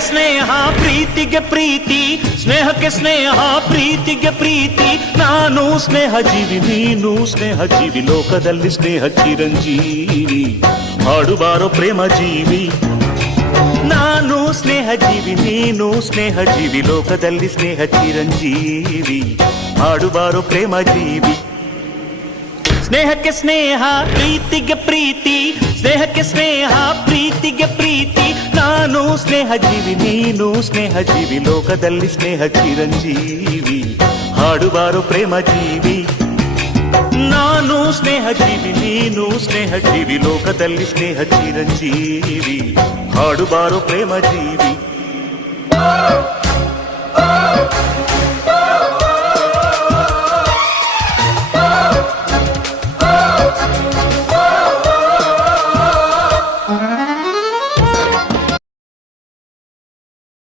ಸ್ನೇಹಕ್ಕೆ ಸ್ನೇಹ ಪ್ರೀತಿಗೆ ಪ್ರೀತಿ, ಸ್ನೇಹಕ್ಕೆ ಸ್ನೇಹ ಪ್ರೀತಿಗೆ ಪ್ರೀತಿ. ನಾನು ಸ್ನೇಹ ಜೀವಿ, ನೀನು ಸ್ನೇಹ ಜೀವಿ, ಲೋಕದಲ್ಲಿ ಸ್ನೇಹ ಚಿರಂಜೀವಿ. ಹಾಡುಬಾರೋ ಪ್ರೇಮ ಜೀವಿ. ನಾನು ಸ್ನೇಹ ಜೀವಿ, ನೀನು ಸ್ನೇಹ ಜೀವಿ, ಲೋಕದಲ್ಲಿ ಸ್ನೇಹ ಚಿರಂಜೀವಿ. ಹಾಡುಬಾರೋ ಪ್ರೇಮ ಜೀವಿ. ಸ್ನೇಹಕ್ಕೆ ಸ್ನೇಹ ಪ್ರೀತಿಗೆ ಪ್ರೀತಿ, ಸ್ನೇಹಕ್ಕೆ ಸ್ನೇಹ ಪ್ರೀತಿಗೆ ಪ್ರೀತಿ. ನಾನು ಸ್ನೇಹ ಜೀವಿ, ನೀನು ಸ್ನೇಹ ಜೀವಿ, ಲೋಕದಲ್ಲಿ ಸ್ನೇಹ ಚಿರಂಜೀವಿ. ಹಾಡುಬಾರೋ ಪ್ರೇಮ ಜೀವಿ. ನಾನು ಸ್ನೇಹ ಜೀವಿ, ನೀನು ಸ್ನೇಹ ಜೀವಿ, ಲೋಕದಲ್ಲಿ ಸ್ನೇಹ ಚಿರಂಜೀವಿ. ಹಾಡುಬಾರೋ ಪ್ರೇಮ ಜೀವಿ.